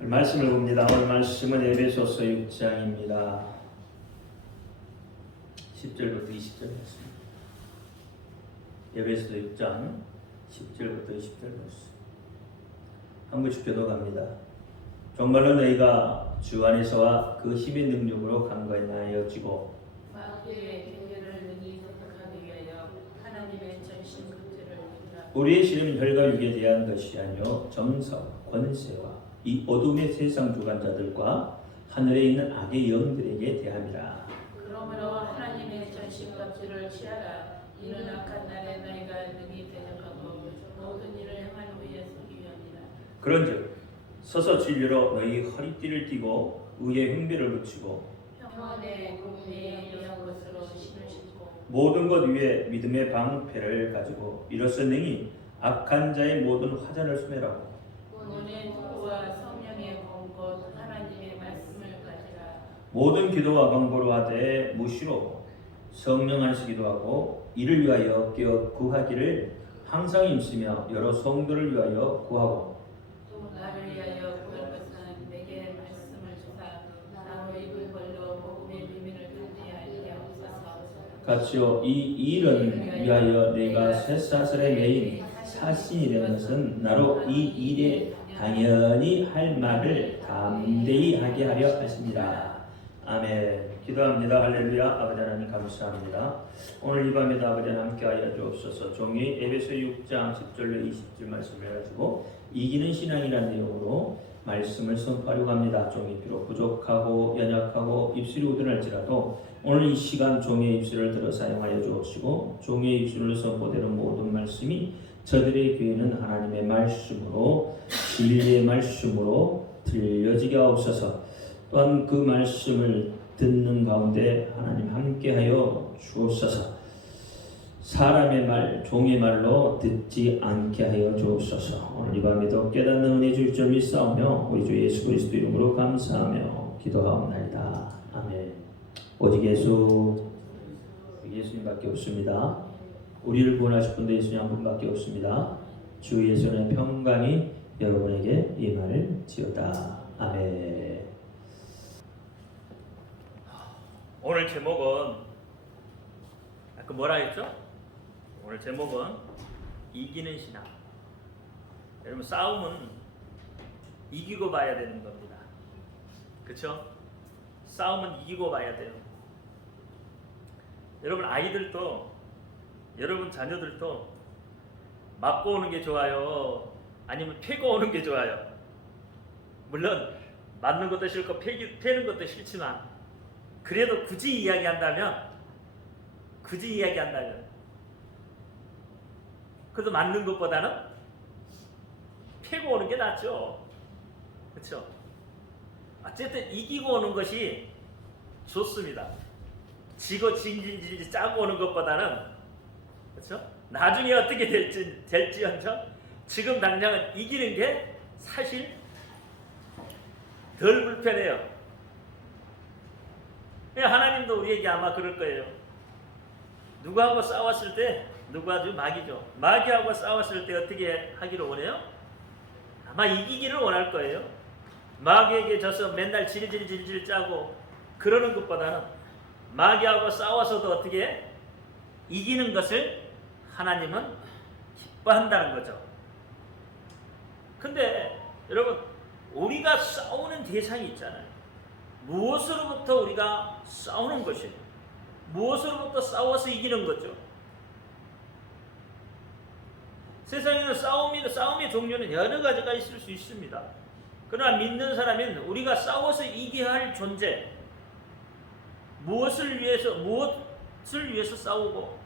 말씀을 봅니다. 오늘 말씀은 에베소서 6장입니다. 10절부터 20절 말씀. 에베소서 6장 10절부터 20절 말씀. 한 구씩 교독합니다. 정말로 너희가 주 안에서와 그 힘의 능력으로 강건하여 지고 마귀의 계계를 능히 대적하기 위하여 하나님의 전신 극제를 입으라. 우리의 씨름은 혈과 육에 대한 것이 아니요 정사와 권세와 이 어둠의 세상 주관자들과 하늘에 있는 악의 영들에게 대함이라. 그러므로 하나님의 전신 극제를 취하라. 이는 악한 날에 너희가 능히 대적하고 모든 일을 행한 후에 서기 위함이라. 그런즉 서서 진리로 너희 허리띠를 띠고 의의 흉배를 붙이고 평안의 공의의 여러 것으로 신을 신고 모든 것 위에 믿음의 방패를 가지고 이로써 능히 악한 자의 모든 화전을 소멸하고 구원의 도구와 성령의 공곧 하나님의 말씀을 가지라. 모든 기도와 간구로 하되 무시로 성령 안에서 기도하고 이를 위하여 깨어 구하기를 항상 힘쓰며 여러 성도를 위하여 구하고 또 나를 위하여 구할 것은 내게 말씀을 주사 나로 입은 걸로 복음의 비밀을 듣게 하게 하옵소서. 같이요 이 일은 위하여 내가 쇠사슬의 메인 사신이 되는 것은 나로 이 일에 당연히 할 말을 담대히 하게 하려 하십니다. 아멘. 기도합니다. 할렐루야. 아버지 하나님 감사합니다. 오늘 이 밤에도 아버지 하나님 함께하여 주옵소서. 종이 에베소 6장 10절로 20절 말씀을 해가지고 이기는 신앙이라는 내용으로 말씀을 선포하려고 합니다. 종이 비록 부족하고 연약하고 입술이 우둔할지라도 오늘 이 시간 종의 입술을 들어 사용하여 주옵시고 종의 입술로 선포되는 모든 말씀이 저들의 귀에는 하나님의 말씀으로 진리의 말씀으로 들려지게 하옵소서. 또한 그 말씀을 듣는 가운데 하나님 함께하여 주옵소서. 사람의 말, 종의 말로 듣지 않게 하여 주옵소서. 오늘 이 밤에도 깨닫는 은혜 주실 줄 믿사오며 우리 주 예수 그리스도 이름으로 감사하며 기도하옵나이다. 아멘. 오직 예수님밖에 없습니다. 우리를 구원하실 분도 예수님 한 분밖에 없습니다. 주 예수의 평강이 여러분에게 임할지어다. 아멘. 오늘 제목은 아까 뭐라 했죠? 오늘 제목은 이기는 신앙. 여러분 싸움은 이기고 봐야 되는 겁니다. 그렇죠? 싸움은 이기고 봐야 돼요. 여러분 아이들도 여러분 자녀들도 맞고 오는 게 좋아요? 아니면 패고 오는 게 좋아요? 물론 맞는 것도 싫고 패는 것도 싫지만 그래도 굳이 이야기한다면 그래도 맞는 것보다는 패고 오는 게 낫죠. 그렇죠? 어쨌든 이기고 오는 것이 좋습니다. 지고 진진진지 짜고 오는 것보다는 그렇죠? 나중에 어떻게 될지언정 지금 당장은 이기는 게 사실 덜 불편해요. 하나님도 우리에게 아마 그럴 거예요. 누구하고 싸웠을 때 누구가 좀 마귀죠. 마귀하고 싸웠을 때 어떻게 하기를 원해요? 아마 이기기를 원할 거예요. 마귀에게 져서 맨날 질질 짜고 그러는 것보다는 마귀하고 싸워서도 어떻게 이기는 것을 하나님은 기뻐한다는 거죠. 근데 여러분 우리가 싸우는 대상이 있잖아요. 무엇으로부터 우리가 싸우는 것이에요? 무엇으로부터 싸워서 이기는 거죠? 세상에는 싸움의 종류는 여러 가지가 있을 수 있습니다. 그러나 믿는 사람은 우리가 싸워서 이겨야 할 존재, 무엇을 위해서 싸우고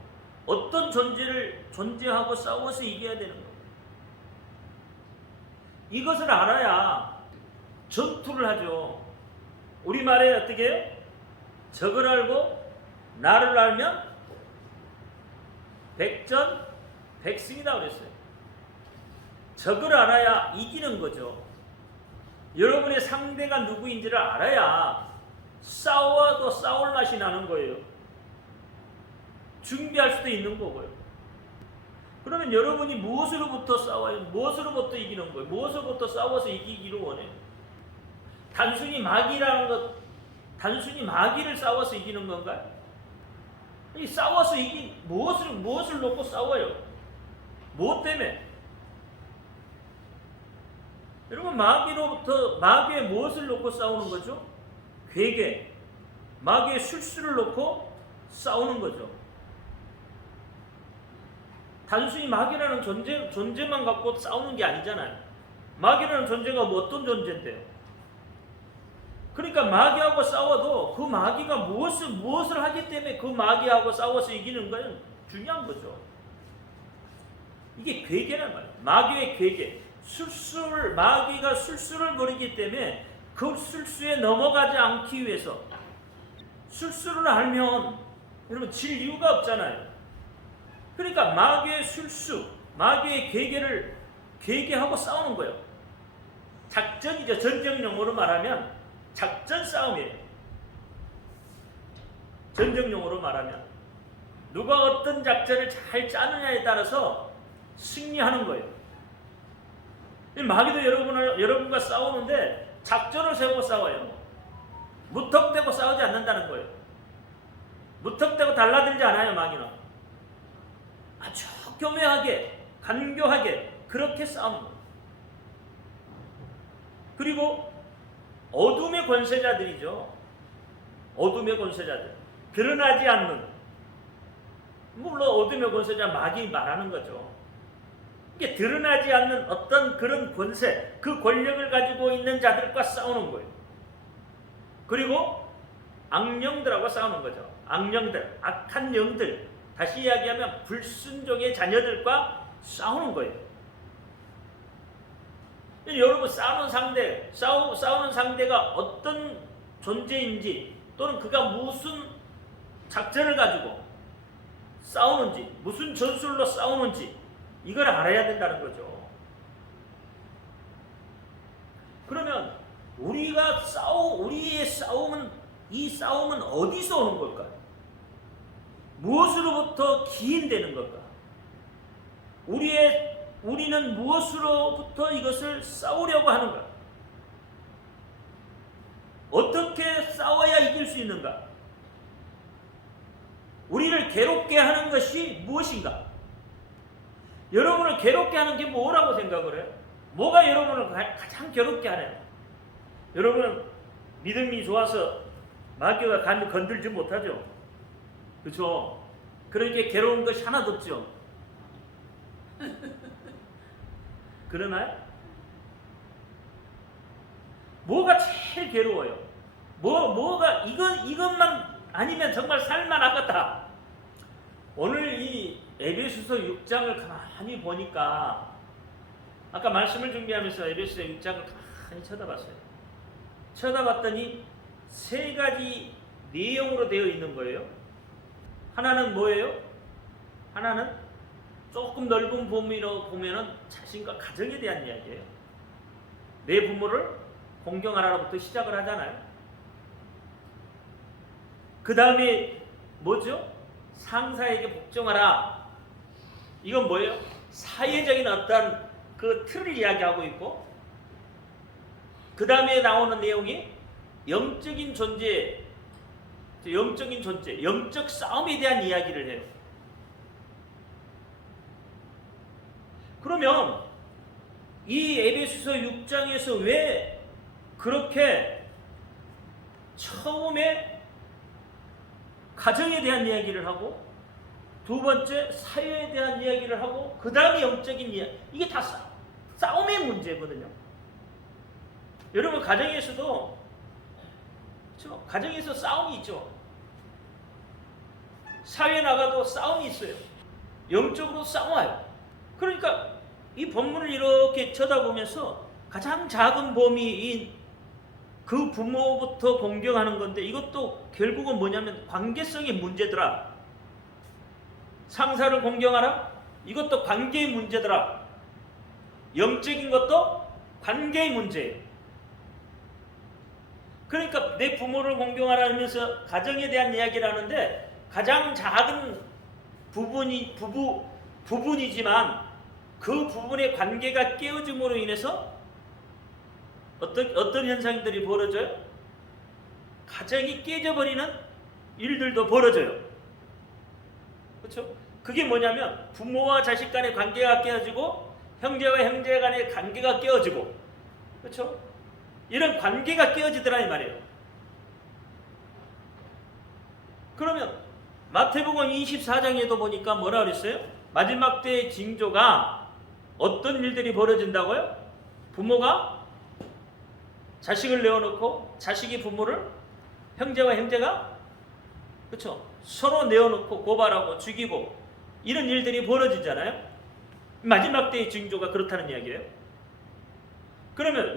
어떤 존재하고 싸워서 이겨야 되는 겁니다. 이것을 알아야 전투를 하죠. 우리말에 어떻게 해요? 적을 알고 나를 알면 백전백승이다 그랬어요. 적을 알아야 이기는 거죠. 여러분의 상대가 누구인지를 알아야 싸워도 싸울 맛이 나는 거예요. 준비할 수도 있는 거고요. 그러면 여러분이 무엇으로부터 싸워요? 무엇으로부터 이기는 거예요? 무엇으로부터 싸워서 이기기를 원해요? 단순히 마귀라는 것, 단순히 마귀를 싸워서 이기는 건가요? 이 싸워서 무엇을 놓고 싸워요? 무엇 때문에? 여러분, 마귀의 무엇을 놓고 싸우는 거죠? 괴계, 마귀의 술수를 놓고 싸우는 거죠. 단순히 마귀라는 존재만 갖고 싸우는 게 아니잖아요. 마귀라는 존재가 뭐 어떤 존재인데요? 그러니까 마귀하고 싸워도 그 마귀가 무엇을 하기 때문에 그 마귀하고 싸워서 이기는 건 중요한 거죠. 이게 괴계란 말이에요. 마귀의 괴계. 마귀가 술수를 부리기 때문에 그 술수에 넘어가지 않기 위해서, 술수를 알면 여러분 질 이유가 없잖아요. 그러니까 마귀의 술수, 마귀의 괴계하고 싸우는 거예요. 작전이죠. 전쟁용어로 말하면 작전 싸움이에요. 전쟁용어로 말하면 누가 어떤 작전을 잘 짜느냐에 따라서 승리하는 거예요. 마귀도 여러분과 싸우는데 작전을 세우고 싸워요. 무턱대고 싸우지 않는다는 거예요. 무턱대고 달라들지 않아요. 마귀는 아주 교묘하게, 간교하게 그렇게 싸우는 거예요. 그리고 어둠의 권세자들이죠. 어둠의 권세자들, 드러나지 않는, 물론 어둠의 권세자 마귀 말하는 거죠. 이게 드러나지 않는 어떤 그런 권세, 그 권력을 가지고 있는 자들과 싸우는 거예요. 그리고 악령들하고 싸우는 거죠. 악령들, 악한 영들, 다시 이야기하면 불순종의 자녀들과 싸우는 거예요. 여러분, 싸우는 상대가 어떤 존재인지, 또는 그가 무슨 작전을 가지고 싸우는지, 무슨 전술로 싸우는지 이걸 알아야 된다는 거죠. 그러면 우리의 싸움은, 이 싸움은 어디서 오는 걸까요? 무엇으로부터 기인되는 걸까? 우리는 무엇으로부터 이것을 싸우려고 하는가? 어떻게 싸워야 이길 수 있는가? 우리를 괴롭게 하는 것이 무엇인가? 여러분을 괴롭게 하는 게 뭐라고 생각을 해요? 뭐가 여러분을 가장 괴롭게 하나요? 여러분은 믿음이 좋아서 마귀가 건들지 못하죠? 그렇죠? 그러니까 괴로운 것이 하나도 없죠? 그러나요? 뭐가 제일 괴로워요? 뭐가 이것만 아니면 정말 살만하겠다. 오늘 이 에베소서 6장을 가만히 보니까, 아까 말씀을 준비하면서 에베소서 6장을 가만히 쳐다봤어요. 쳐다봤더니 세 가지 내용으로 되어 있는 거예요. 하나는 뭐예요? 하나는 조금 넓은 범위로 보면은 자신과 가정에 대한 이야기예요. 내 부모를 공경하라부터 시작을 하잖아요. 그 다음에 뭐죠? 상사에게 복종하라. 이건 뭐예요? 사회적인 어떤 그 틀을 이야기하고 있고, 그 다음에 나오는 내용이 영적인 존재, 영적 싸움에 대한 이야기를 해요. 그러면 이 에베소서 6장에서 왜 그렇게 처음에 가정에 대한 이야기를 하고, 두 번째 사회에 대한 이야기를 하고, 그 다음에 영적인 이야기, 이게 다 싸움의 문제거든요. 여러분, 가정에서도 그렇죠? 가정에서 싸움이 있죠. 사회에 나가도 싸움이 있어요. 영적으로 싸워요. 그러니까 이 본문을 이렇게 쳐다보면서 가장 작은 범위인 그 부모부터 공경하는 건데, 이것도 결국은 뭐냐면 관계성의 문제더라. 상사를 공경하라? 이것도 관계의 문제더라. 영적인 것도 관계의 문제예요. 그러니까 내 부모를 공경하라 하면서 가정에 대한 이야기를 하는데, 가장 작은 부분이지만 그 부분의 관계가 깨어짐으로 인해서 어떤 현상들이 벌어져요? 가정이 깨져버리는 일들도 벌어져요. 그렇죠? 그게 뭐냐면 부모와 자식 간의 관계가 깨어지고 형제와 형제 간의 관계가 깨어지고, 그렇죠? 이런 관계가 깨어지더라 이 말이에요. 그러면 마태복음 24장에도 보니까 뭐라 그랬어요? 마지막 때의 징조가 어떤 일들이 벌어진다고요? 부모가 자식을 내어놓고 자식이 부모를, 형제와 형제가, 그렇죠? 서로 내어놓고 고발하고 죽이고 이런 일들이 벌어지잖아요. 마지막 때의 징조가 그렇다는 이야기예요. 그러면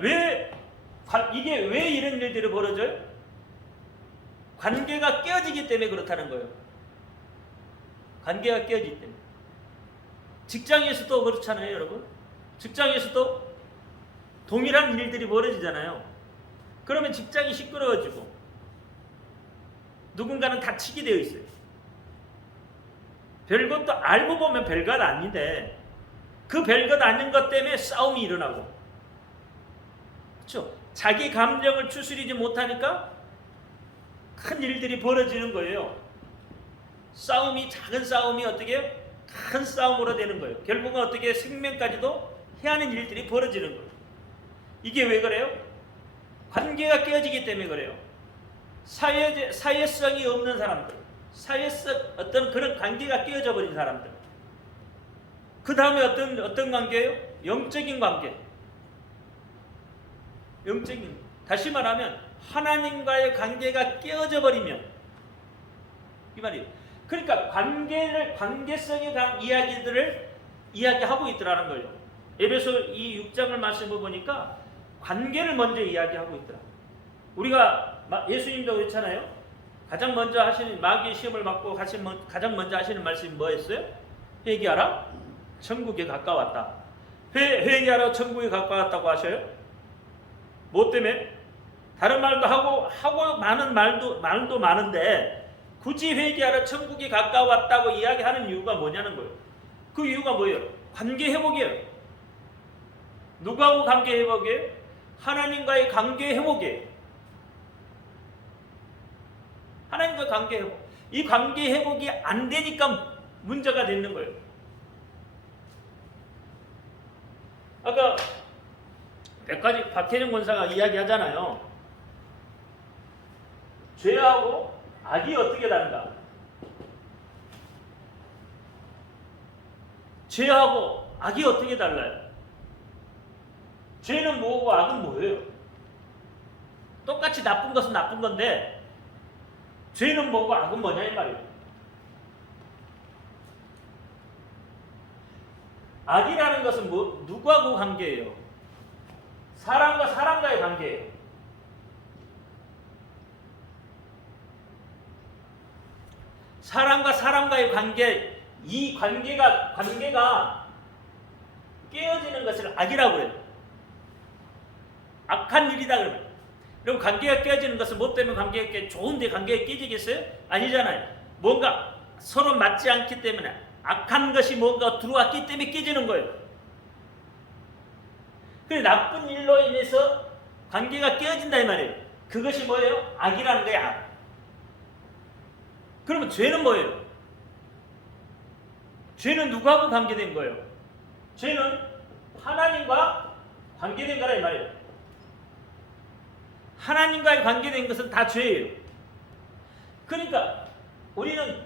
이게 왜 이런 일들이 벌어져요? 관계가 깨어지기 때문에 그렇다는 거예요. 관계가 깨어지기 때문에. 직장에서도 그렇잖아요, 여러분. 직장에서도 동일한 일들이 벌어지잖아요. 그러면 직장이 시끄러워지고 누군가는 다치게 되어 있어요. 별것도 알고 보면 별것 아닌데 그 별것 아닌 것 때문에 싸움이 일어나고, 그렇죠? 자기 감정을 추스리지 못하니까 큰 일들이 벌어지는 거예요. 작은 싸움이 어떻게 큰 싸움으로 되는 거예요. 결국은 어떻게 생명까지도 해하는 일들이 벌어지는 거예요. 이게 왜 그래요? 관계가 깨어지기 때문에 그래요. 사회성이 없는 사람들, 어떤 그런 관계가 깨어져 버린 사람들. 그 다음에 어떤 관계예요? 영적인 관계. 다시 말하면 하나님과의 관계가 깨어져 버리면 이 말이에요. 그러니까 관계성에 대한 이야기들을 이야기하고 있더라는 거예요. 에베소 이 6장을 말씀을 보니까 관계를 먼저 이야기하고 있더라. 우리가 예수님도 그렇잖아요. 가장 먼저 하시는, 마귀의 시험을 받고 가장 먼저 하시는 말씀이 뭐였어요? 회개하라, 천국에 가까웠다. 회개하라, 천국에 가까웠다고 하셔요. 뭐 때문에? 다른 말도 하고 많은 말도 많은데 굳이 회개하라, 천국에 가까웠다고 이야기하는 이유가 뭐냐는 거예요. 그 이유가 뭐예요? 관계 회복이에요. 누구하고 관계 회복이에요? 하나님과의 관계 회복이에요. 하나님과 관계 회복. 이 관계 회복이 안 되니까 문제가 되는 거예요. 아까 박혜정 권사가 이야기하잖아요. 죄하고 악이 어떻게 다른가? 죄하고 악이 어떻게 달라요? 죄는 뭐고 악은 뭐예요? 똑같이 나쁜 것은 나쁜 건데 죄는 뭐고 악은 뭐냐 이 말이에요. 악이라는 것은 누구하고 관계예요? 사람과 사람과의 관계예요. 사람과 사람과의 관계, 이 관계가 깨어지는 것을 악이라고 해요. 악한 일이다 그러면. 그럼 관계가 깨어지는 것은 뭐 때문에 관계가 좋은데 관계가 깨지겠어요? 아니잖아요. 뭔가 서로 맞지 않기 때문에, 악한 것이 뭔가 들어왔기 때문에 깨지는 거예요. 그래, 나쁜 일로 인해서 관계가 깨어진다 이 말이에요. 그것이 뭐예요? 악이라는 거예요. 악. 그러면 죄는 뭐예요? 죄는 누구하고 관계된 거예요? 죄는 하나님과 관계된 거라 이 말이에요. 하나님과의 관계된 것은 다 죄예요. 그러니까 우리는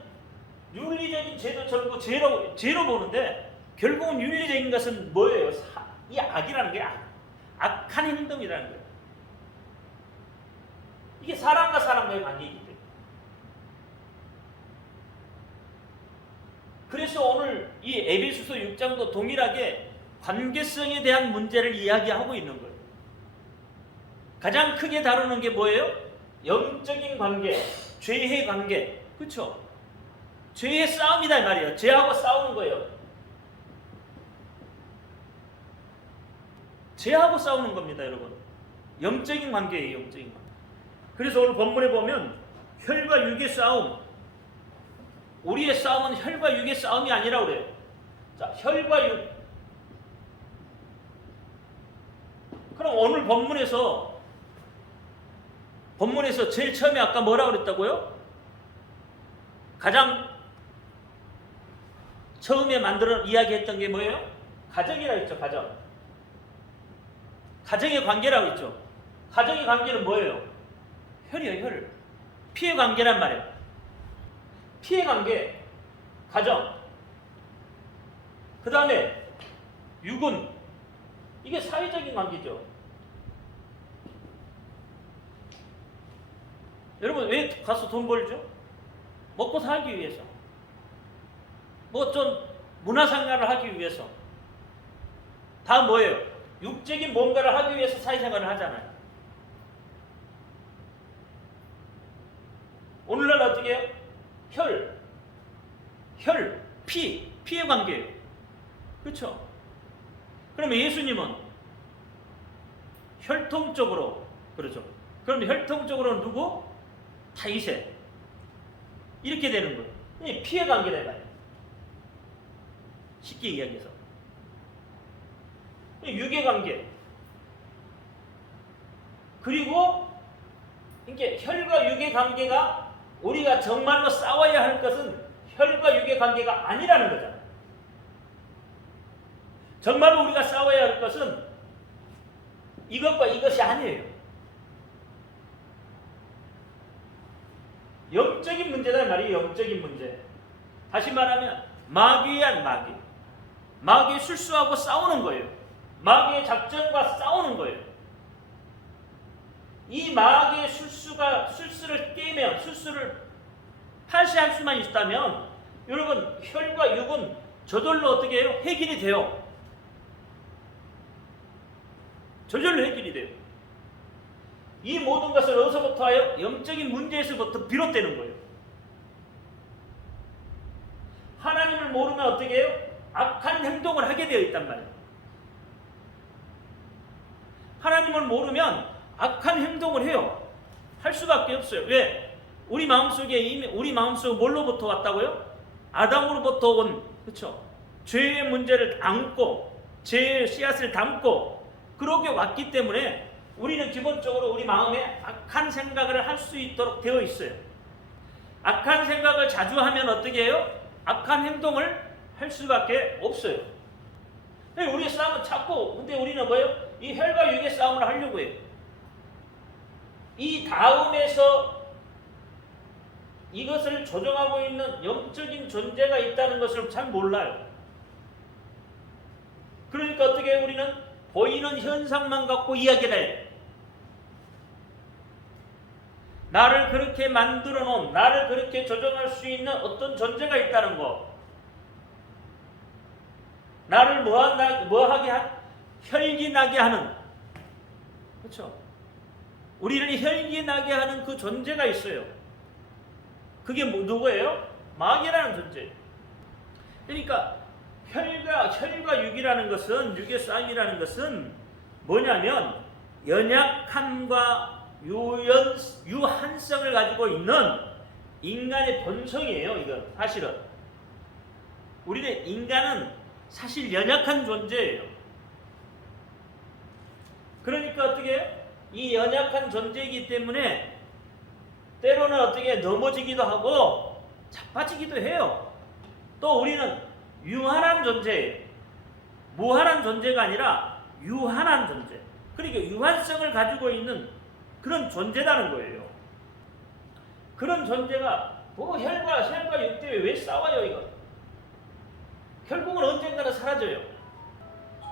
윤리적인 죄도 전부 죄로 보는데 결국은 윤리적인 것은 뭐예요? 이 악이라는 게 악한 행동이라는 거예요. 이게 사람과 사람과의 관계이기 때문에. 그래서 오늘 이 에베소서 6장도 동일하게 관계성에 대한 문제를 이야기하고 있는 거예요. 가장 크게 다루는 게 뭐예요? 영적인 관계, 죄의 관계. 그렇죠? 죄의 싸움이다 이 말이에요. 죄하고 싸우는 거예요. 죄하고 싸우는 겁니다, 여러분. 영적인 관계예요, 영적인 관계. 그래서 오늘 본문에 보면 혈과 육의 싸움. 우리의 싸움은 혈과 육의 싸움이 아니라 그래요. 자, 혈과 육. 그럼 오늘 본문에서 제일 처음에 아까 뭐라고 그랬다고요? 가장 처음에 만들어 이야기했던 게 뭐예요? 가정이라고 했죠. 가정의 관계라고 했죠. 가정의 관계는 뭐예요? 혈이에요. 혈. 피해 관계란 말이에요. 피해 관계, 가정. 그 다음에 육은, 이게 사회적인 관계죠. 여러분 왜 가서 돈 벌죠? 먹고 살기 위해서. 뭐 좀 문화생활을 하기 위해서. 다 뭐예요? 육적인 뭔가를 하기 위해서 사회생활을 하잖아요. 오늘날 어떻게 해요? 피의 관계예요. 그렇죠? 그러면 예수님은 혈통적으로, 그렇죠? 그럼 혈통적으로는 누구? 다윗의. 이렇게 되는 거예요. 피의 관계라 해봐요. 쉽게 이야기해서. 육의 관계. 그리고 이게 혈과 육의 관계가 우리가 정말로 싸워야 할 것은 혈과 육의 관계가 아니라는 거잖아요. 정말로 우리가 싸워야 할 것은 이것과 이것이 아니에요. 영적인 문제란 말이에요. 영적인 문제. 다시 말하면 마귀의 마귀. 마귀의 술수하고 싸우는 거예요. 마귀의 작전과 싸우는 거예요. 이 마귀의 술수를 깨면, 술수를 파시할 수만 있다면 여러분 혈과 육은 저절로 어떻게 해요? 해결이 돼요. 저절로 해결이 돼요. 이 모든 것을 어디서부터 와요? 영적인 문제에서부터 비롯되는 거예요. 하나님을 모르면 어떻게 해요? 악한 행동을 하게 되어 있단 말이에요. 하나님을 모르면 악한 행동을 해요. 할 수밖에 없어요. 왜? 우리 마음속에 뭘로부터 왔다고요? 아담으로부터 온, 그렇죠? 죄의 문제를 안고 죄의 씨앗을 담고 그렇게 왔기 때문에 우리는 기본적으로 우리 마음에 악한 생각을 할 수 있도록 되어 있어요. 악한 생각을 자주 하면 어떻게 해요? 악한 행동을 할 수밖에 없어요. 우리의 싸움은 자꾸, 근데 우리는 뭐예요? 이 혈과 육의 싸움을 하려고 해요. 이 다음에서 이것을 조정하고 있는 영적인 존재가 있다는 것을 잘 몰라요. 그러니까 어떻게 해요? 우리는 보이는 현상만 갖고 이야기를 해요. 나를 그렇게 만들어 놓은, 나를 그렇게 조정할 수 있는 어떤 존재가 있다는 거. 나를 혈기나게 하는, 그렇죠? 우리를 혈기나게 하는 그 존재가 있어요. 그게 누구예요? 마귀라는 존재. 그러니까 혈과 육이라는 것은, 육의 싸움이라는 것은 뭐냐면 연약함과 유한성을 가지고 있는 인간의 본성이에요. 이건 사실은 우리는 인간은 사실 연약한 존재예요. 그러니까 어떻게 해요? 이 연약한 존재이기 때문에 때로는 어떻게 넘어지기도 하고 자빠지기도 해요. 또 우리는 유한한 존재예요. 무한한 존재가 아니라 유한한 존재. 그러니까 유한성을 가지고 있는 그런 존재라는 거예요. 그런 존재가 혈과 육 때문에 왜 싸워요? 이거 결국은 언젠가는 사라져요.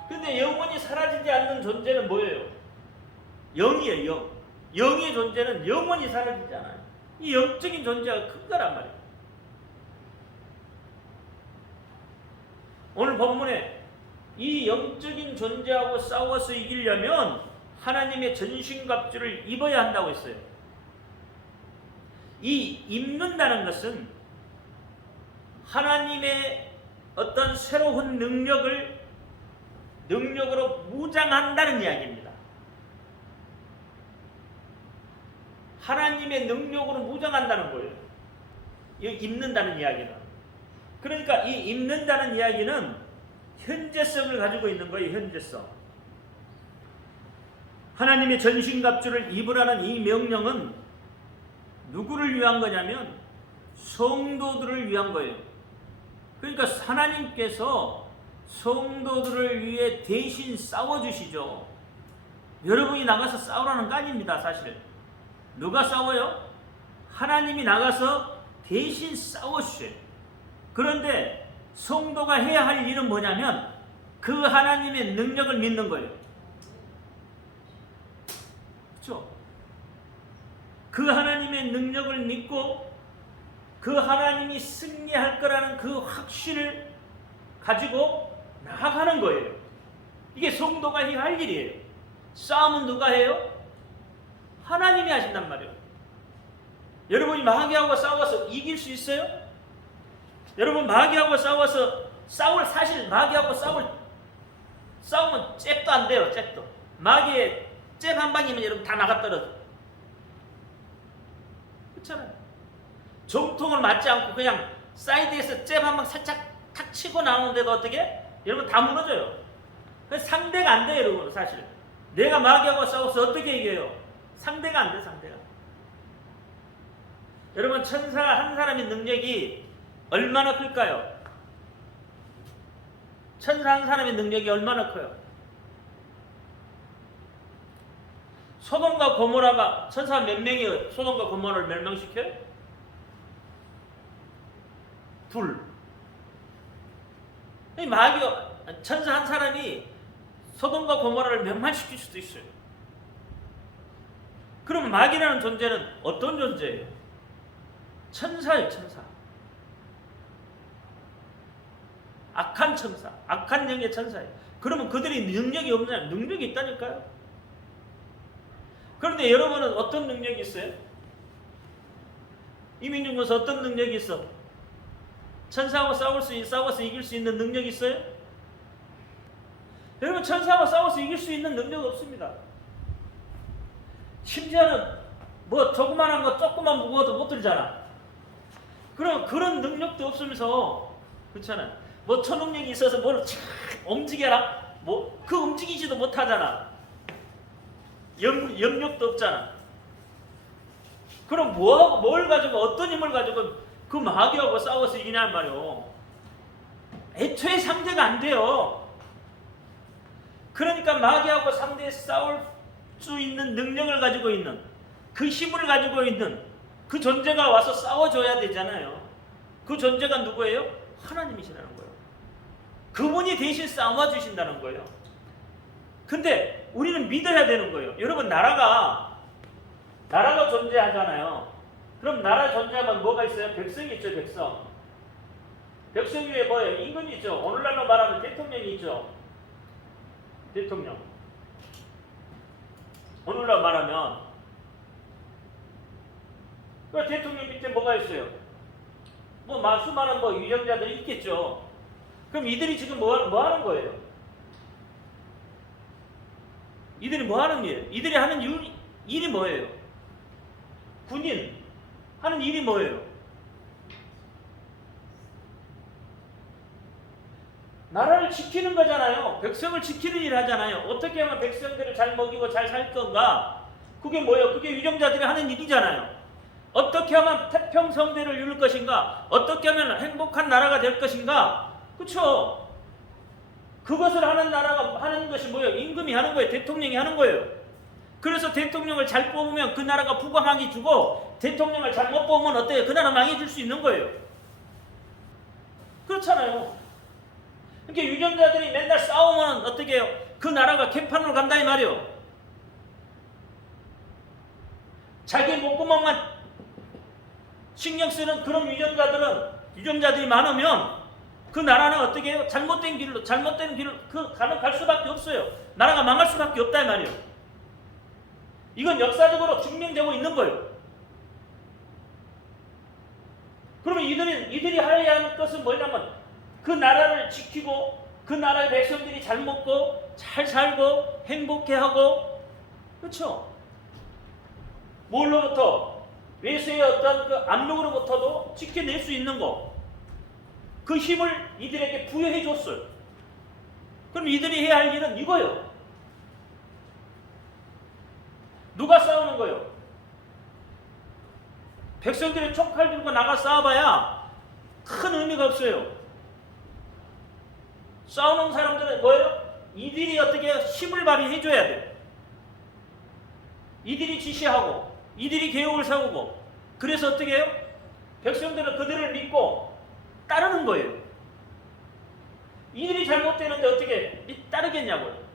근데 영원히 사라지지 않는 존재는 뭐예요? 영이에요. 영. 영의 존재는 영원히 사라지지 않아요. 이 영적인 존재가 큰 거란 말이에요. 오늘 본문에 이 영적인 존재하고 싸워서 이기려면 하나님의 전신갑주를 입어야 한다고 했어요. 이 입는다는 것은 하나님의 어떤 새로운 능력으로 무장한다는 이야기입니다. 하나님의 능력으로 무장한다는 거예요. 이 입는다는 이야기는. 그러니까 이 입는다는 이야기는 현재성을 가지고 있는 거예요. 현재성. 하나님의 전신갑주를 입으라는 이 명령은 누구를 위한 거냐면 성도들을 위한 거예요. 그러니까 하나님께서 성도들을 위해 대신 싸워주시죠. 여러분이 나가서 싸우라는 거 아닙니다. 사실 누가 싸워요? 하나님이 나가서 대신 싸워주셔요. 그런데 성도가 해야 할 일은 뭐냐면 그 하나님의 능력을 믿는 거예요. 그렇죠? 그 하나님의 능력을 믿고 그 하나님이 승리할 거라는 그 확신을 가지고 나아가는 거예요. 이게 성도가 해야 할 일이에요. 싸움은 누가 해요? 하나님이 하신단 말이에요. 여러분이 마귀하고 싸워서 이길 수 있어요? 여러분 마귀하고 싸워서 사실 마귀하고 싸우면 잽도 안 돼요. 잽도. 마귀의 잽 한 방이면 여러분 다 나가 떨어져. 그렇잖아요. 정통을 맞지 않고 그냥 사이드에서 잽 한 방 살짝 탁 치고 나오는데도 어떻게? 여러분 다 무너져요. 상대가 안 돼요, 여러분. 사실 내가 마귀하고 싸워서 어떻게 이겨요? 상대가 안 돼, 상대가. 여러분 천사 한 사람의 능력이 얼마나 클까요? 천사 한 사람의 능력이 얼마나 커요? 소돔과 고모라가 천사 몇 명이 소돔과 고모라를 멸망시켜요? 둘. 마귀가 천사 한 사람이 소돔과 고모라를 멸망시킬 수도 있어요. 그럼 마귀라는 존재는 어떤 존재예요? 천사예요, 천사. 악한 천사, 악한 영의 천사예요. 그러면 그들이 능력이 없나요? 능력이 있다니까요. 그런데 여러분은 어떤 능력이 있어요? 이민중에서 어떤 능력이 있어? 천사하고 싸워서 이길 수 있는 능력이 있어요? 여러분 천사하고 싸워서 이길 수 있는 능력이 없습니다. 심지어는 뭐 조그만한 거 조금만 무거워도 못 들잖아. 그럼 그런 능력도 없으면서 그렇잖아요. 뭐 초능력이 있어서 뭘 움직여라. 뭐 그 움직이지도 못하잖아. 영역도 없잖아. 그럼 뭘 가지고 어떤 힘을 가지고 그 마귀하고 싸워서 이기냐는 말이요. 애초에 상대가 안 돼요. 그러니까 마귀하고 상대에 싸울 수 있는 능력을 가지고 있는 그 힘을 가지고 있는 그 존재가 와서 싸워줘야 되잖아요. 그 존재가 누구예요? 하나님이시라는 거예요. 그분이 대신 싸워주신다는 거예요. 근데 우리는 믿어야 되는 거예요. 여러분 나라가 존재하잖아요. 그럼 나라 존재하면 뭐가 있어요? 백성이 있죠, 백성. 백성 위에 뭐예요? 임금이 있죠. 오늘날로 말하면 대통령이 있죠. 대통령. 오늘날 말하면 그 대통령 밑에 뭐가 있어요? 뭐 수많은 유정자들이 있겠죠. 그럼 이들이 지금 뭐 하는 거예요? 이들이 뭐 하는 일이에요? 이들이 하는 일이 뭐예요? 군인 하는 일이 뭐예요? 나라를 지키는 거잖아요. 백성을 지키는 일 하잖아요. 어떻게 하면 백성들을 잘 먹이고 잘 살 건가? 그게 뭐예요? 그게 유정자들이 하는 일이잖아요. 어떻게 하면 태평성대를 이룰 것인가? 어떻게 하면 행복한 나라가 될 것인가? 그렇죠? 그것을 하는 나라가 하는 것이 뭐예요? 임금이 하는 거예요. 대통령이 하는 거예요. 그래서 대통령을 잘 뽑으면 그 나라가 부강하게 주고 대통령을 잘못 뽑으면 어때요? 그 나라 망해질 수 있는 거예요. 그렇잖아요. 그러니까 유전자들이 맨날 싸우면 어떻게 해요? 그 나라가 개판으로 간다 이 말이에요. 자기 목구멍만 신경 쓰는 그런 유전자들이 많으면 그 나라는 어떻게 해요? 잘못된 길을 갈 수밖에 없어요. 나라가 망할 수밖에 없다 이 말이에요. 이건 역사적으로 증명되고 있는 거예요. 그러면 이들이 해야 하는 것은 뭐냐면 그 나라를 지키고 그 나라의 백성들이 잘 먹고 잘 살고 행복해하고 그렇죠? 뭘로부터? 외세의 어떤 그 압력으로부터도 지켜낼 수 있는 거. 그 힘을 이들에게 부여해 줬어요. 그럼 이들이 해야 할 일은 이거예요. 누가 싸우는 거예요? 백성들이 총칼 들고 나가 싸워봐야 큰 의미가 없어요. 싸우는 사람들은 뭐예요? 이들이 어떻게 힘을 발휘해줘야 돼요. 이들이 지시하고 이들이 계획을 세우고 그래서 어떻게 해요? 백성들은 그들을 믿고 따르는 거예요. 이들이 잘못되는데 어떻게 따르겠냐고요.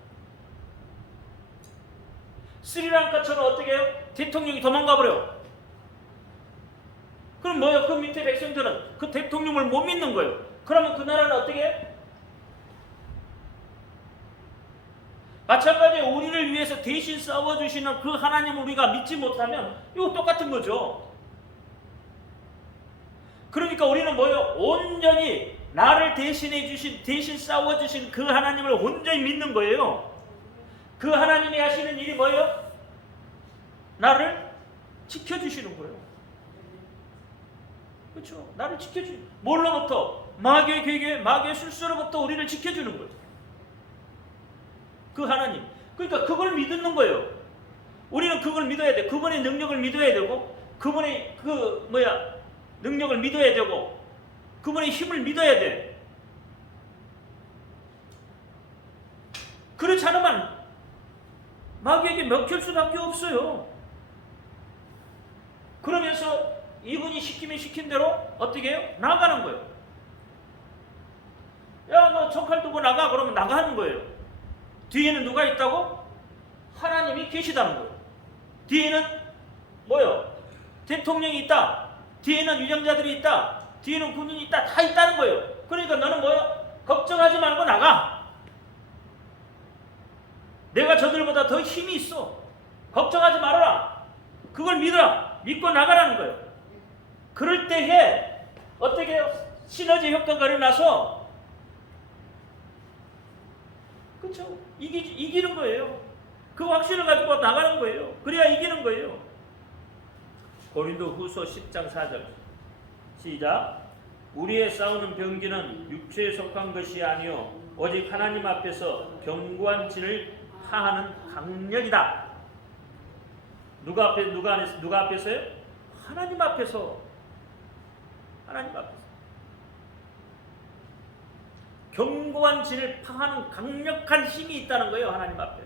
스리랑카처럼 어떻게 해요? 대통령이 도망가 버려요. 그럼 뭐예요? 그 밑에 백성들은 그 대통령을 못 믿는 거예요. 그러면 그 나라는 어떻게 해요? 마찬가지로 우리를 위해서 대신 싸워주시는 그 하나님을 우리가 믿지 못하면 이거 똑같은 거죠. 그러니까 우리는 뭐예요? 온전히 나를 대신해 주신, 대신 싸워주신 그 하나님을 온전히 믿는 거예요. 그 하나님이 하시는 일이 뭐예요? 나를 지켜주시는 거예요. 그렇죠? 나를 지켜주는, 뭘로부터? 마귀의 계획, 마귀의 술수로부터 우리를 지켜주는 거예요. 그 하나님. 그러니까 그걸 믿는 거예요. 우리는 그걸 믿어야 돼. 그분의 능력을 믿어야 되고, 그분의 능력을 믿어야 되고, 그분의 힘을 믿어야 돼. 그렇지 않으면 마귀에게 먹힐 수밖에 없어요. 그러면서 이분이 시킨 대로 어떻게 해요? 나가는 거예요. 야, 너 총칼 두고 나가. 그러면 나가는 거예요. 뒤에는 누가 있다고? 하나님이 계시다는 거예요. 뒤에는 뭐요? 대통령이 있다. 뒤에는 유정자들이 있다. 뒤에는 군인이 있다. 다 있다는 거예요. 그러니까 너는 뭐요? 걱정하지 말고 나가. 내가 저들보다 더 힘이 있어. 걱정하지 말아라. 그걸 믿어라. 믿고 나가라는 거예요. 그럴 때에 어떻게 해요? 시너지 효과가 일어나서 그렇죠? 이기는 거예요. 그 확신을 가지고 나가는 거예요. 그래야 이기는 거예요. 고린도 후서 10장 4절 시작. 우리의 싸우는 병기는 육체에 속한 것이 아니요 오직 하나님 앞에서 견고한 진을 하하는 강력이다. 누가 앞에서요? 하나님 앞에서. 하나님 앞에서. 견고한 진을 파하는 강력한 힘이 있다는 거예요. 하나님 앞에.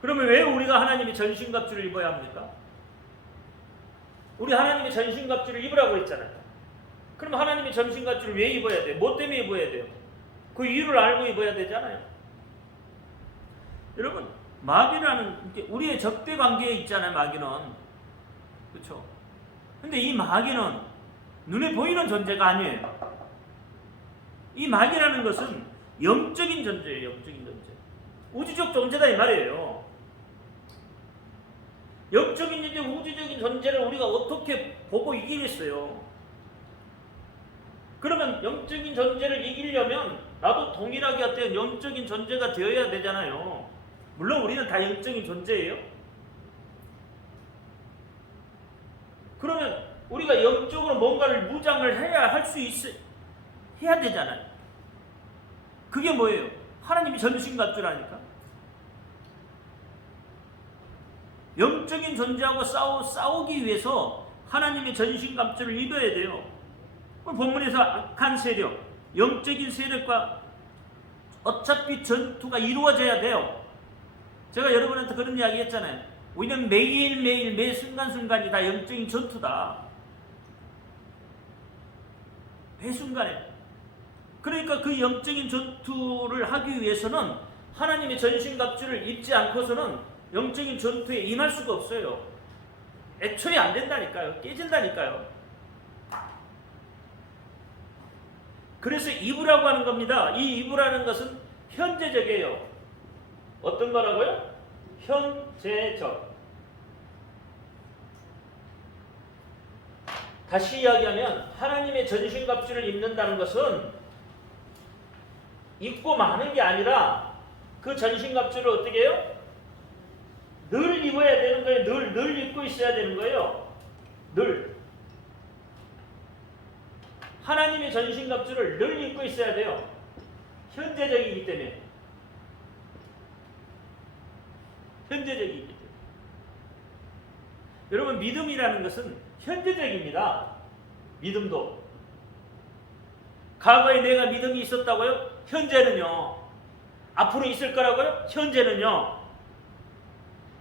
그러면 왜 우리가 하나님의 전신갑주를 입어야 합니까? 우리 하나님의 전신갑주를 입으라고 했잖아요. 그럼 하나님의 전신갑주를 왜 입어야 돼요? 뭐 때문에 입어야 돼요? 그 이유를 알고 입어야 되잖아요. 여러분, 마귀라는 우리의 적대 관계에 있잖아요. 마귀는. 그렇죠? 근데 이 마귀는 눈에 보이는 존재가 아니에요. 이 마귀라는 것은 영적인 존재예요. 영적인 존재. 우주적 존재다 이 말이에요. 영적인 존재, 우주적인 존재를 우리가 어떻게 보고 이기겠어요? 그러면 영적인 존재를 이기려면 나도 동일하게 어떤 영적인 존재가 되어야 되잖아요. 물론 우리는 다 영적인 존재예요. 그러면 우리가 영적으로 뭔가를 무장을 해야 할 수 해야 되잖아요. 그게 뭐예요? 하나님이 전신갑주라니까. 영적인 존재하고 싸우기 위해서 하나님의 전신갑주를 입어야 돼요. 본문에서 악한 세력, 영적인 세력과 어차피 전투가 이루어져야 돼요. 제가 여러분한테 그런 이야기 했잖아요. 우리는 매일매일 매 순간순간이 다 영적인 전투다. 매 순간에. 그러니까 그 영적인 전투를 하기 위해서는 하나님의 전신갑주를 입지 않고서는 영적인 전투에 임할 수가 없어요. 애초에 안 된다니까요. 깨진다니까요. 그래서 입으라고 하는 겁니다. 이 입으라는 것은 현재적이에요. 어떤 거라고요? 현재적. 다시 이야기하면 하나님의 전신갑주를 입는다는 것은 입고 마는 게 아니라 그 전신갑주를 어떻게 해요? 늘 입어야 되는 거예요. 늘 입고 있어야 되는 거예요. 늘. 하나님의 전신갑주를 늘 입고 있어야 돼요. 현재적이기 때문에. 현재적이기 때문에. 여러분, 믿음이라는 것은 현재적입니다. 믿음도. 과거에 내가 믿음이 있었다고요? 현재는요. 앞으로 있을 거라고요? 현재는요.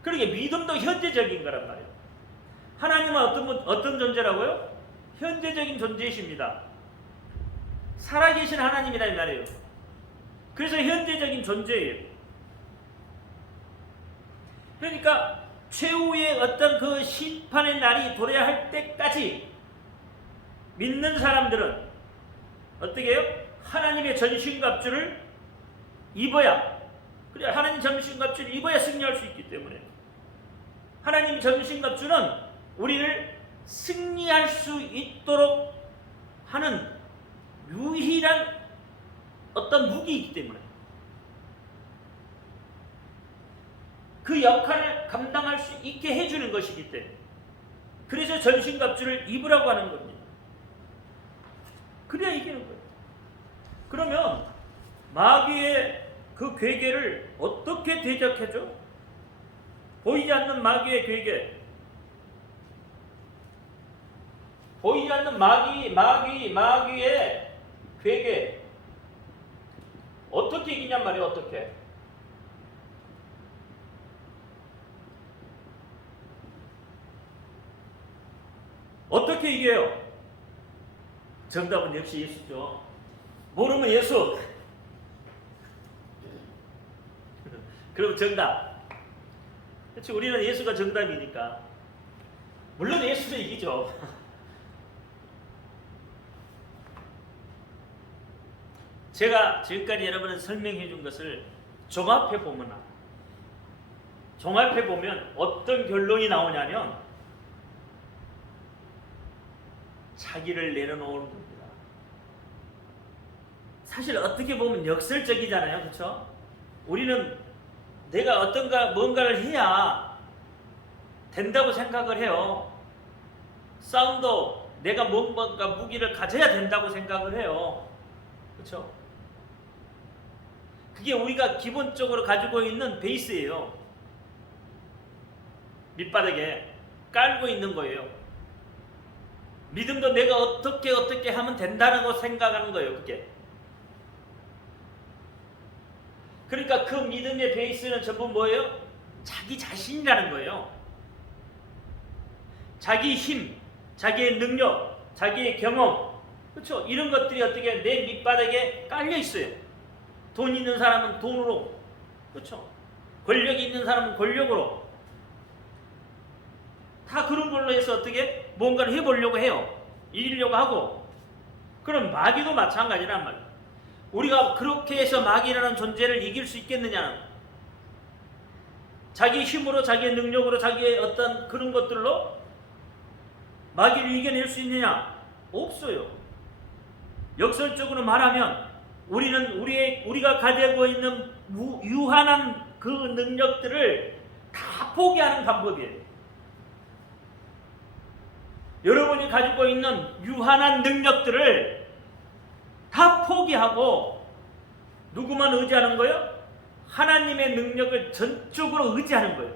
그러니까 믿음도 현재적인 거란 말이에요. 하나님은 어떤 존재라고요? 현재적인 존재이십니다. 살아계신 하나님이라 이 말이에요. 그래서 현재적인 존재예요. 그러니까 최후의 어떤 그 심판의 날이 도래할 때까지 믿는 사람들은 어떻게 해요? 하나님의 전신갑주를 입어야, 그래, 하나님 전신갑주를 입어야 승리할 수 있기 때문에, 하나님 전신갑주는 우리를 승리할 수 있도록 하는 유일한 어떤 무기이기 때문에 그 역할을 감당할 수 있게 해주는 것이기 때문에, 그래서 전신갑주를 입으라고 하는 겁니다. 그래야 이기는 거예요. 그러면 마귀의 그 괴계를 어떻게 대적해줘? 보이지 않는 마귀의 괴계, 보이지 않는 마귀의 괴계 어떻게 이기냔 말이에요. 어떻게 이겨요? 정답은 역시 예수죠. 모르면 예수. 그럼 정답. 그렇지, 우리는 예수가 정답이니까. 물론 예수도 이기죠. 제가 지금까지 여러분은 설명해 준 것을 종합해 보면 어떤 결론이 나오냐면 자기를 내려놓는 겁니다. 사실 어떻게 보면 역설적이잖아요. 그렇죠? 우리는 내가 뭔가를 해야 된다고 생각을 해요. 싸움도 내가 뭔가 무기를 가져야 된다고 생각을 해요. 그렇죠? 그게 우리가 기본적으로 가지고 있는 베이스예요. 밑바닥에 깔고 있는 거예요. 믿음도 내가 어떻게 하면 된다고 생각하는 거예요. 그게. 그러니까 그 믿음의 베이스는 전부 뭐예요? 자기 자신이라는 거예요. 자기 힘, 자기의 능력, 자기의 경험, 그렇죠? 이런 것들이 어떻게 내 밑바닥에 깔려 있어요. 돈 있는 사람은 돈으로, 그렇죠? 권력이 있는 사람은 권력으로, 다 그런 걸로 해서 어떻게 뭔가를 해보려고 해요. 이기려고 하고. 그럼 마귀도 마찬가지란 말이에요. 우리가 그렇게 해서 마귀라는 존재를 이길 수 있겠느냐는, 자기 힘으로, 자기의 능력으로, 자기의 어떤 그런 것들로 마귀를 이겨낼 수 있느냐? 없어요. 역설적으로 말하면 우리가 가지고 있는 유한한 그 능력들을 다 포기하는 방법이에요. 여러분이 가지고 있는 유한한 능력들을 다 포기하고 누구만 의지하는 거예요? 하나님의 능력을 전적으로 의지하는 거예요.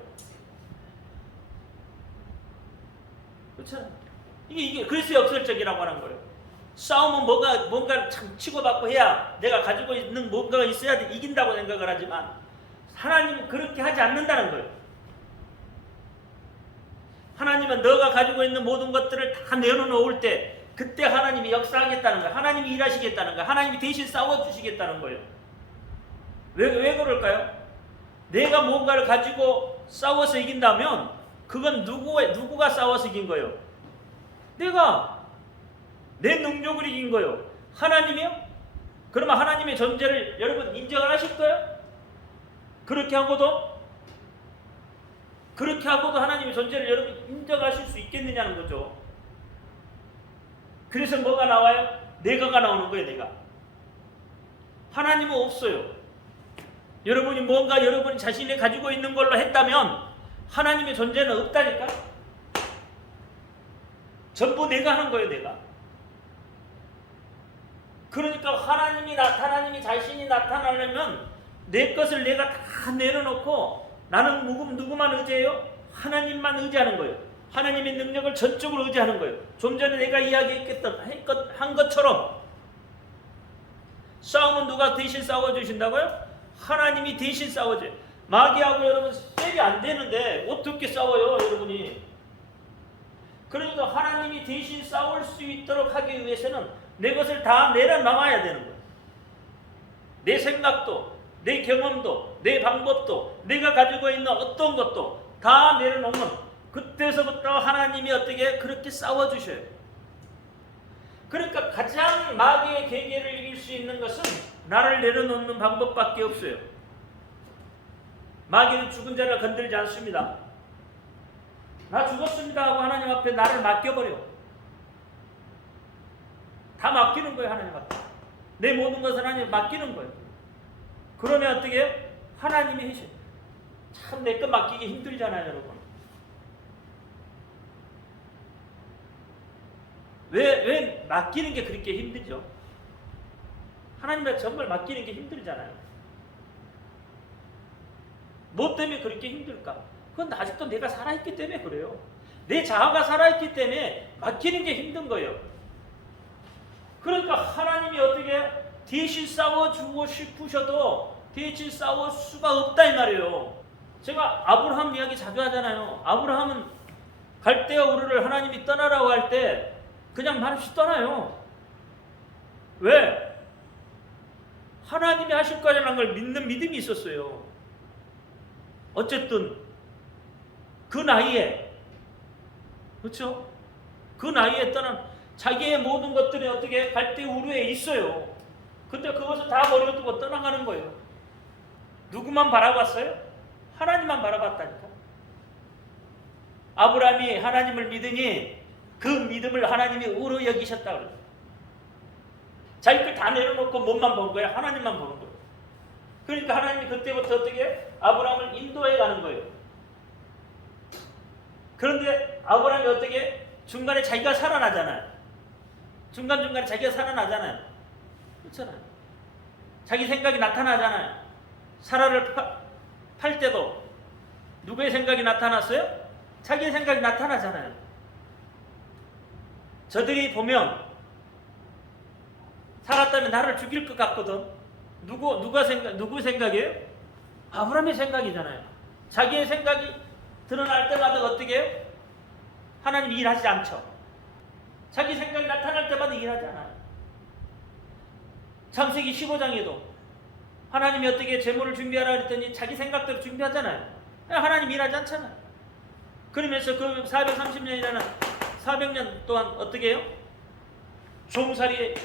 그렇죠? 이게 그래서 역설적이라고 하는 거예요. 싸움은 뭔가 참 치고받고 해야 내가 가지고 있는 뭔가가 있어야 이긴다고 생각을 하지만 하나님은 그렇게 하지 않는다는 거예요. 하나님은 너가 가지고 있는 모든 것들을 다 내려놓을 때 그때 하나님이 역사하겠다는 거예요. 하나님이 일하시겠다는 거예요. 하나님이 대신 싸워주시겠다는 거예요. 왜 그럴까요? 내가 뭔가를 가지고 싸워서 이긴다면 그건 누구가 싸워서 이긴 거예요? 내가 내 능력을 이긴 거예요. 하나님이요? 그러면 하나님의 존재를 여러분 인정을 하실 거예요? 그렇게 하고도 하나님의 존재를 여러분 인정하실 수 있겠느냐는 거죠. 그래서 뭐가 나와요? 내가가 나오는 거예요. 내가. 하나님은 없어요. 여러분이 뭔가 여러분이 자신이 가지고 있는 걸로 했다면 하나님의 존재는 없다니까. 전부 내가 하는 거예요. 내가. 그러니까 하나님이 자신이 나타나려면 내 것을 내가 다 내려놓고 나는 누구만 의지해요? 하나님만 의지하는 거예요. 하나님의 능력을 전적으로 의지하는 거예요. 좀 전에 내가 한 것처럼 싸움은 누가 대신 싸워주신다고요? 하나님이 대신 싸워줘요. 마귀하고 여러분 셉이 안 되는데 어떻게 싸워요, 여러분이? 그러니까 하나님이 대신 싸울 수 있도록 하기 위해서는 내 것을 다 내려놔야 되는 거예요. 내 생각도, 내 경험도, 내 방법도, 내가 가지고 있는 어떤 것도 다 내려놓으면 그때서부터 하나님이 어떻게 그렇게 싸워주셔요. 그러니까 가장 마귀의 계계를 이길 수 있는 것은 나를 내려놓는 방법밖에 없어요. 마귀는 죽은 자를 건들지 않습니다. 나 죽었습니다 하고 하나님 앞에 나를 맡겨버려. 다 맡기는 거예요. 하나님 앞에 내 모든 것을 하나님 맡기는 거예요. 그러면 어떻게 하나님이 해주셔요. 참 내 것 맡기기 힘들잖아요, 여러분. 왜 맡기는 게 그렇게 힘들죠? 하나님한테 정말 맡기는 게 힘들잖아요. 뭐 때문에 그렇게 힘들까? 그건 아직도 내가 살아있기 때문에 그래요. 내 자아가 살아있기 때문에 맡기는 게 힘든 거예요. 그러니까 하나님이 어떻게 대신 싸워주고 싶으셔도 대신 싸울 수가 없다 이 말이에요. 제가 아브라함 이야기 자주 하잖아요. 아브라함은 갈대아 우르를 하나님이 떠나라고 할 때 그냥 말없이 떠나요. 왜? 하나님이 하실 거라는 걸 믿는 믿음이 있었어요. 어쨌든 그 나이에, 그렇죠? 그 나이에 떠난 자기의 모든 것들이 어떻게 갈대아 우르에 있어요. 근데 그것을 다 버려두고 떠나가는 거예요. 누구만 바라봤어요? 하나님만 바라봤다니까. 아브라함이 하나님을 믿으니 그 믿음을 하나님이 의로 여기셨다 그래요. 자기 걸 다 내려놓고 몸만 본 거예요. 하나님만 보는 거예요. 그러니까 하나님이 그때부터 어떻게 아브라함을 인도해 가는 거예요. 그런데 아브라함이 어떻게 중간에 자기가 살아나잖아요. 중간중간에 자기가 살아나잖아요. 그렇잖아요. 자기 생각이 나타나잖아요. 사라를 팔 때도 누구의 생각이 나타났어요? 자기의 생각이 나타나잖아요. 저들이 보면 살았다면 나를 죽일 것 같거든. 누구 생각이에요? 아브라함의 생각이잖아요. 자기의 생각이 드러날 때마다 어떻게 해요? 하나님 일하지 않죠. 자기 생각이 나타날 때마다 일하지 않아요. 창세기 15장에도 하나님이 어떻게 재물을 준비하라 그랬더니 자기 생각대로 준비하잖아요. 하나님 일하지 않잖아요. 그러면서 그 430년이라는 400년 동안 어떻게 해요? 종살이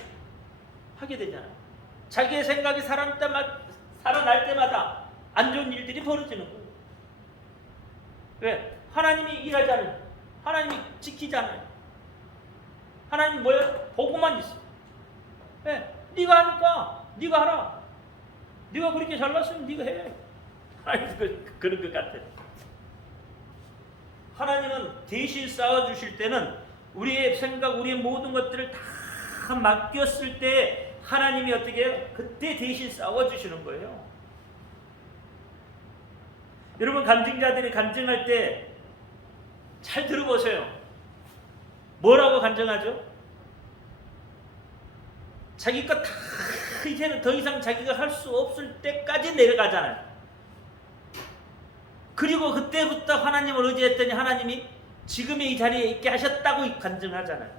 하게 되잖아요. 자기의 생각이 살아날 때마다 안 좋은 일들이 벌어지는 거예요. 왜? 하나님이 일하잖아요. 하나님이 지키잖아요. 하나님 뭐예요? 보고만 있어. 왜? 네가 하니까 네가 하라. 네가 그렇게 잘났으면 네가 해. 하나님 그런 것 같아요. 하나님은 대신 싸워주실 때는 우리의 생각, 우리의 모든 것들을 다 맡겼을 때 하나님이 어떻게 해요? 그때 대신 싸워주시는 거예요. 여러분 간증자들이 간증할 때 잘 들어보세요. 뭐라고 간증하죠? 자기 것 다 이제는 더 이상 자기가 할 수 없을 때까지 내려가잖아요. 그리고 그때부터 하나님을 의지했더니 하나님이 지금의 이 자리에 있게 하셨다고 간증하잖아요.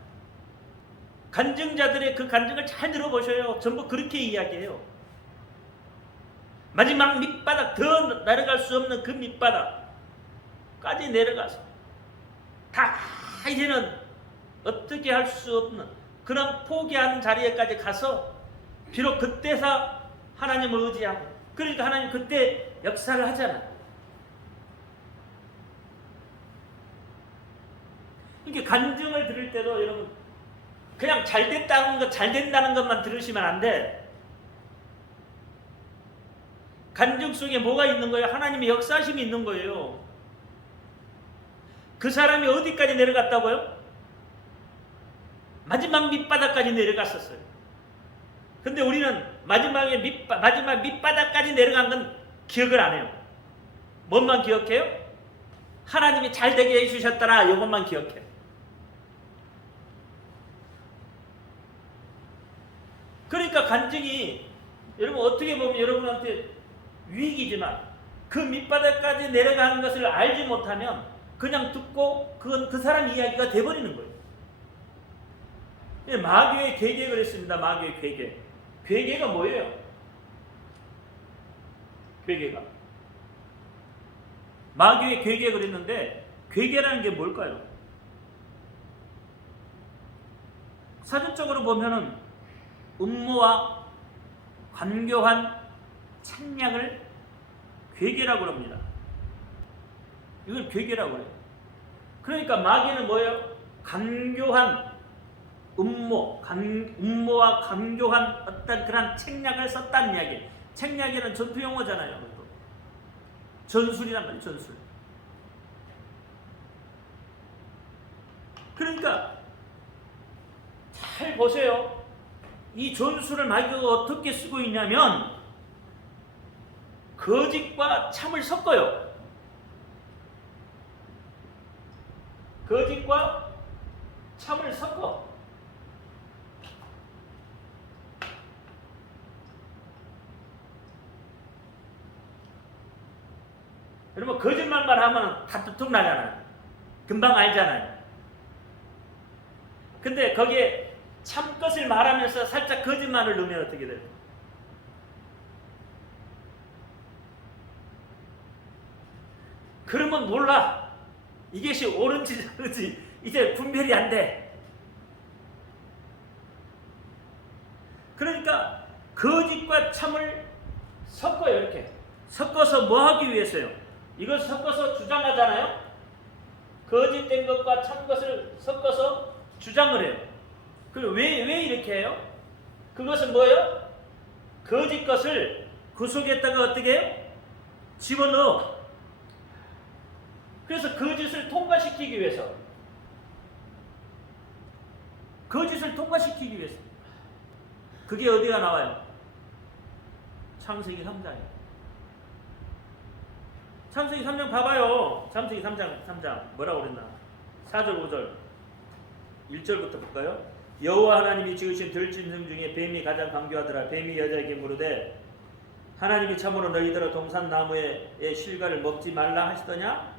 간증자들의 그 간증을 잘 들어보셔요. 전부 그렇게 이야기해요. 마지막 밑바닥, 더 내려갈 수 없는 그 밑바닥까지 내려가서 다 이제는 어떻게 할 수 없는 그런 포기하는 자리에까지 가서 비록 그때서 하나님을 의지하고, 그러니까 하나님 그때 역사를 하잖아요. 이렇게 간증을 들을 때도 여러분 그냥 잘 된다는 것만 들으시면 안 돼. 간증 속에 뭐가 있는 거예요? 하나님의 역사심이 있는 거예요. 그 사람이 어디까지 내려갔다고요? 마지막 밑바닥까지 내려갔었어요. 근데 우리는 마지막 밑바닥까지 내려간 건 기억을 안 해요. 뭔만 기억해요? 하나님이 잘 되게 해주셨더라. 이것만 기억해. 그러니까 간증이 여러분 어떻게 보면 여러분한테 위기지만 그 밑바닥까지 내려가는 것을 알지 못하면 그냥 듣고 그건 그 사람 이야기가 돼버리는 거예요. 마귀의 괴계를 했습니다. 마귀의 괴계. 괴계가 뭐예요? 괴계가. 마귀의 괴계를 했는데 괴계라는 게 뭘까요? 사전적으로 보면은 음모와 관교한 책략을 괴계라고 합니다. 이걸 괴계라고 해요. 그러니까 마귀는 뭐예요? 간교한 음모와 간교한 어떤 그런 책략을 썼다는 이야기. 책략이라는 전투 용어잖아요. 전술이란 말이에요. 전술. 그러니까 잘 보세요. 이 전술을 마귀가 어떻게 쓰고 있냐면 거짓과 참을 섞어요. 거짓과 참을 섞어. 여러분 거짓말만 하면 다 뚝뚝 나잖아요. 금방 알잖아요. 근데 거기에 참것을 말하면서 살짝 거짓말을 넣으면 어떻게 돼요? 그러면 몰라. 이것이 옳은지 다른지 이제 분별이 안 돼. 그러니까 거짓과 참을 섞어요. 이렇게 섞어서 뭐 하기 위해서요? 이걸 섞어서 주장하잖아요. 거짓된 것과 참 것을 섞어서 주장을 해요. 그리고 왜 이렇게 해요? 그것은 뭐예요? 거짓 것을 그 속에다가 어떻게 해요? 집어넣어. 그래서 거짓을 통과시키기 위해서. 거짓을 통과시키기 위해서. 그게 어디가 나와요? 창세기 3장이에요. 창세기 3장 봐봐요. 창세기 3장 뭐라고 그랬나? 4절 5절 1절부터 볼까요? 여호와 하나님이 지으신 들짐승 중에 뱀이 가장 강교하더라. 뱀이 여자에게 물으되 하나님이 참으로 너희들아 동산나무의 실과를 먹지 말라 하시더냐?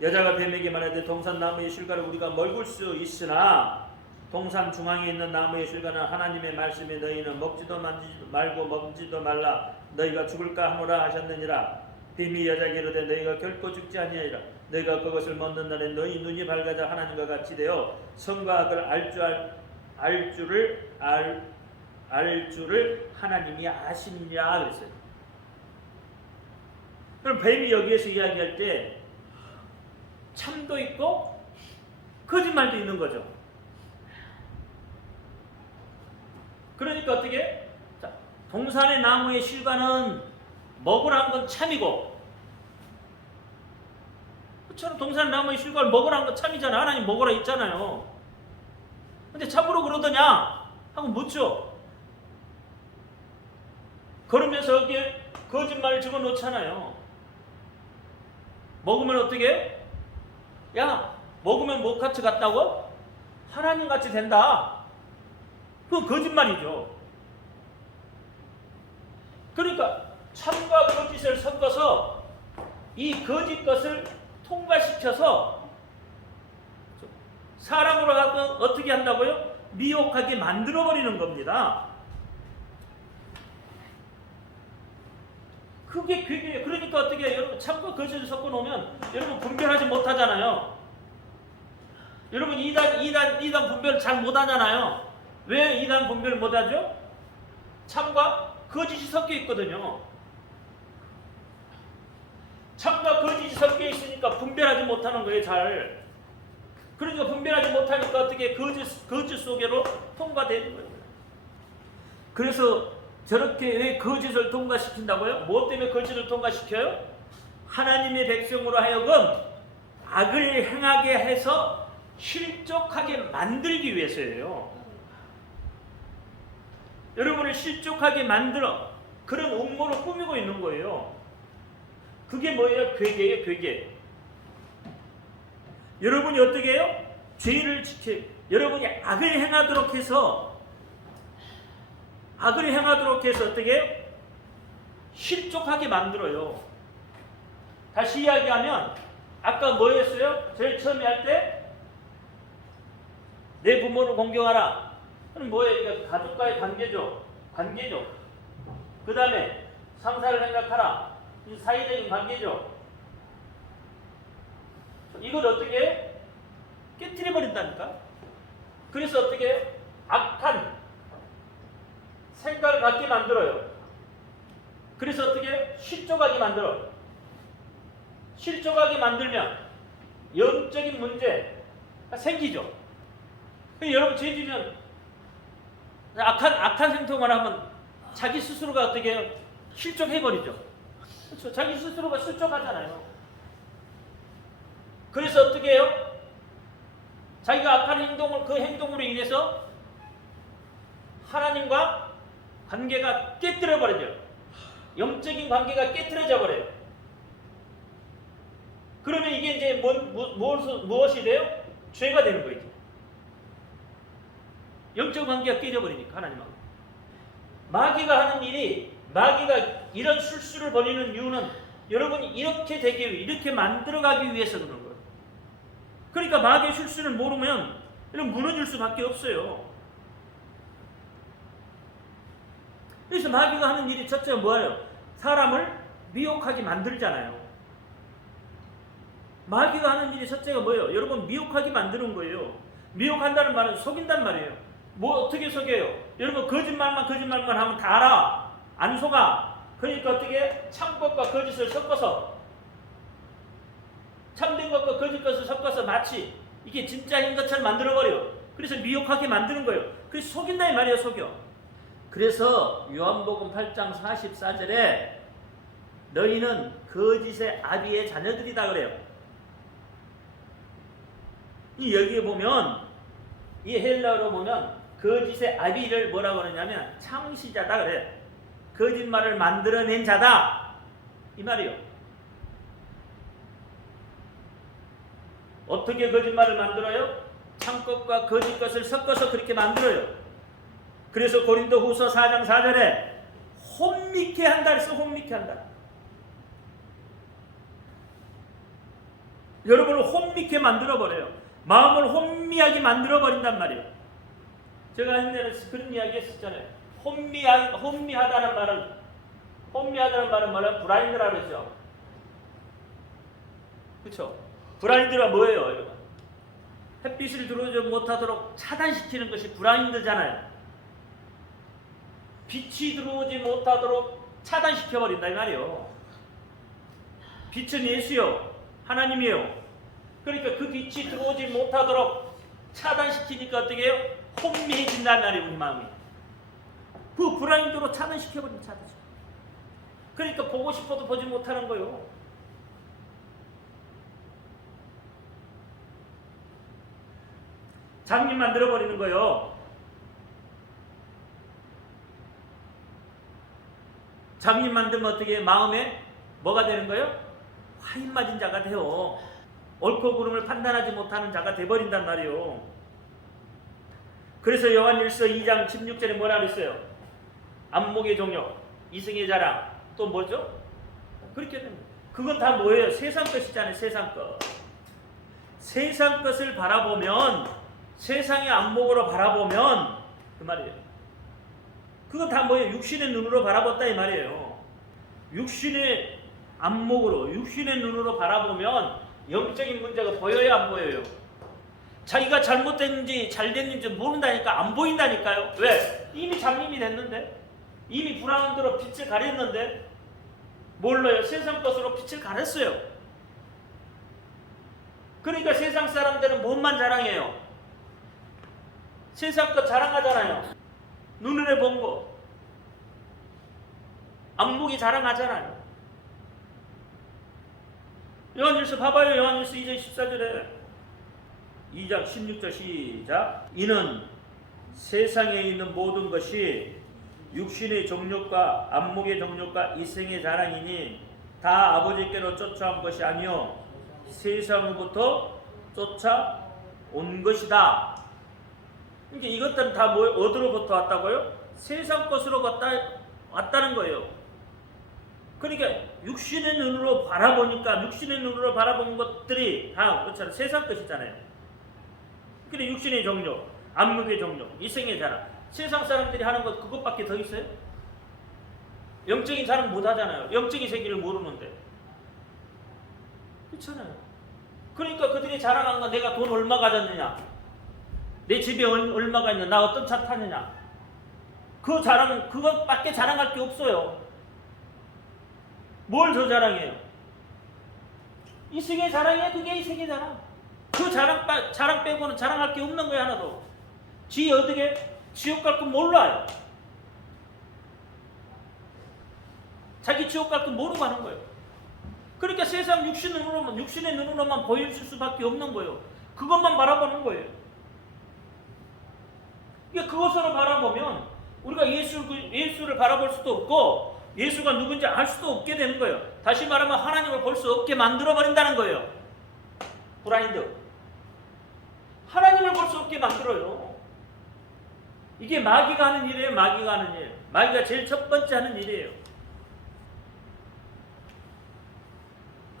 여자가 뱀에게 말하되 동산나무의 실과를 우리가 먹을 수 있으나 동산 중앙에 있는 나무의 실과는 하나님의 말씀에 너희는 먹지도 말고 먹지도 말라 너희가 죽을까 하노라 하셨느니라. 뱀이 여자에게 이르되 너희가 결코 죽지 아니하리라. 너희가 그것을 먹는 날에 너희 눈이 밝아져 하나님과 같이 되어 선과 악을 알 줄을 하나님이 아시느냐 그랬어요. 그럼 뱀이 여기에서 이야기할 때 참도 있고 거짓말도 있는 거죠. 그러니까 어떻게? 자, 동산의 나무의 실과는 먹으라는 건 참이고, 그처럼 동산의 나무의 실과를 먹으라는 건 참이잖아요. 하나님 먹으라 했잖아요. 근데 참으로 그러더냐? 하고 묻죠. 그러면서 여기에 거짓말을 집어넣잖아요. 먹으면 어떻게? 야, 먹으면 뭐 같이 같다고? 하나님 같이 된다. 그건 거짓말이죠. 그러니까 참과 거짓을 섞어서 이 거짓 것을 통과시켜서 사람으로 하고 어떻게 한다고요? 미혹하게 만들어버리는 겁니다. 그게 괴계예요. 그러니까 어떻게 해요? 여러분 참과 거짓을 섞어 놓으면 여러분 분별하지 못하잖아요. 여러분 이단 분별을 잘 못하잖아요. 왜 이단 분별을 못하죠? 참과 거짓이 섞여 있거든요. 참과 거짓이 섞여 있으니까 분별하지 못하는 거예요. 잘. 그러니까 분별하지 못하니까 어떻게 거짓 속으로 통과되는 거예요. 그래서 저렇게 왜 거짓을 통과시킨다고요? 뭐 때문에 거짓을 통과시켜요? 하나님의 백성으로 하여금 악을 행하게 해서 실족하게 만들기 위해서예요. 여러분을 실족하게 만들어 그런 음모를 꾸미고 있는 거예요. 그게 뭐예요? 괴계예요, 괴계. 여러분이 어떻게 해요? 죄를 여러분이 악을 행하도록 해서 어떻게 해요? 실족하게 만들어요. 다시 이야기하면 아까 뭐였어요? 제일 처음에 할 때 내 부모를 공경하라. 그럼 뭐예요? 가족과의 관계죠. 그 다음에 상사를 생각하라. 이 사회적인 관계죠. 이걸 어떻게 해요? 깨뜨려 버린다니까. 그래서 어떻게 해요? 악한 생각을 갖게 만들어요. 그래서 어떻게 해요? 실족하게 만들어요. 실족하게 만들면 영적인 문제가 생기죠. 여러분 죄 지면 악한 행동을 하면 자기 스스로가 어떻게 해요? 실족해버리죠. 그렇죠? 자기 스스로가 실족하잖아요. 그래서 어떻게 해요? 자기가 악한 행동을 그 행동으로 인해서 하나님과 관계가 깨뜨려 버리죠. 영적인 관계가 깨뜨려져 버려요. 그러면 이게 이제 무엇이 돼요? 죄가 되는 거죠. 영적 관계가 깨져버리니까 하나님하고. 마귀가 이런 실수를 벌이는 이유는 여러분이 이렇게 되기 위해, 이렇게 만들어가기 위해서 그런 거예요. 그러니까 마귀의 실수를 모르면 이런 무너질 수밖에 없어요. 그래서 마귀가 하는 일이 첫째가 뭐예요? 사람을 미혹하게 만들잖아요. 마귀가 하는 일이 첫째가 뭐예요? 여러분 미혹하게 만드는 거예요. 미혹한다는 말은 속인단 말이에요. 뭐 어떻게 속여요? 여러분 거짓말만 하면 다 알아. 안 속아. 그러니까 어떻게 참것과 거짓을 섞어서 참된 것과 거짓 것을 섞어서 마치 이게 진짜인 것처럼 만들어버려. 그래서 미혹하게 만드는 거예요. 그래서 속인다 이 말이에요. 속여. 그래서 요한복음 8장 44절에 너희는 거짓의 아비의 자녀들이다 그래요. 여기에 보면 이 헬라어로 보면 거짓의 아비를 뭐라고 그러냐면 창시자다 그래. 거짓말을 만들어낸 자다 이 말이요. 어떻게 거짓말을 만들어요? 참것과 거짓 것을 섞어서 그렇게 만들어요. 그래서 고린도후서 4장 4절에 혼미케 한다 그래서 혼미케 한다. 여러분을 혼미케 만들어버려요. 마음을 혼미하게 만들어버린단 말이에요. 제가 옛날에 그런 이야기 했었잖아요. 혼미하다는 말은 뭐냐? 브라인드라 그러죠. 그렇죠? 브라인드가 뭐예요? 여러분? 햇빛을 들어오지 못하도록 차단시키는 것이 브라인드잖아요. 빛이 들어오지 못하도록 차단시켜버린다 이 말이에요. 빛은 예수요. 하나님이요. 그러니까 그 빛이 들어오지 못하도록 차단시키니까 어떻게 해요? 혼미해진다는 말이에요. 우리 마음이. 그 브라인드로 차단시켜버리면 차단시켜. 그러니까 보고 싶어도 보지 못하는 거예요. 장님 만들어버리는 거예요. 장님 만들면 어떻게 해요? 마음에 뭐가 되는 거예요? 화인 맞은 자가 돼요. 옳고 그름을 판단하지 못하는 자가 돼버린단 말이에요. 그래서 요한일서 2장 16절에 뭐라 그랬어요? 안목의 종력, 이승의 자랑, 또 뭐죠? 그렇게 됩니다. 그건 다 뭐예요? 세상 것이잖아요. 세상 것. 세상 것을 바라보면, 세상의 안목으로 바라보면 그 말이에요. 그건 다 뭐예요? 육신의 눈으로 바라봤다 이 말이에요. 육신의 안목으로, 육신의 눈으로 바라보면 영적인 문제가 보여요, 안 보여요? 자기가 잘못됐는지 잘됐는지 모른다니까, 안 보인다니까요. 왜? 이미 장님이 됐는데, 이미 브라운드로 빛을 가렸는데 몰라요. 세상 것으로 빛을 가렸어요. 그러니까 세상 사람들은 몸만 자랑해요. 세상 것 자랑하잖아요. 눈으로 본 거, 안목이 자랑하잖아요. 요한일서 봐봐요. 요한일서 2장 14절에 2장 16절 시작. 이는 세상에 있는 모든 것이 육신의 정욕과 안목의 정욕과 이생의 자랑이니 다 아버지께로 쫓아온 것이 아니요 세상으로부터 쫓아온 것이다. 그러니까 이것들은 다 뭐 어디로부터 왔다고요? 세상 것으로 왔다는 거예요. 그러니까 육신의 눈으로 바라보니까 육신의 눈으로 바라본 것들이 다 그렇잖아요. 세상 것이잖아요. 그래 육신의 정욕, 안목의 정욕, 이생의 자랑. 세상 사람들이 하는 것 그것밖에 더 있어요? 영적인 자랑 못 하잖아요. 영적인 세계를 모르는데. 그렇잖아요. 그러니까 그들이 자랑한 건 내가 돈 얼마 가졌느냐, 내 집에 얼마가 있냐, 나 어떤 차 타느냐. 그 자랑은 그것밖에 자랑할 게 없어요. 뭘 더 자랑해요? 이 세계 자랑이야. 그게 이 세계 자랑. 그 자랑 빼고는 자랑할 게 없는 거야 하나도. 지 어떻게 지옥 갈 건 몰라요. 자기 지옥 갈 건 모르고 하는 거예요. 그러니까 세상 육신의 눈으로만 보일 수밖에 없는 거예요. 그것만 바라보는 거예요. 그러니까 그것으로 바라보면 우리가 예수를 바라볼 수도 없고 예수가 누군지 알 수도 없게 되는 거예요. 다시 말하면 하나님을 볼 수 없게 만들어버린다는 거예요. 브라인드. 하나님을 볼 수 없게 만들어요. 이게 마귀가 하는 일이에요. 마귀가 하는 일. 마귀가 제일 첫 번째 하는 일이에요.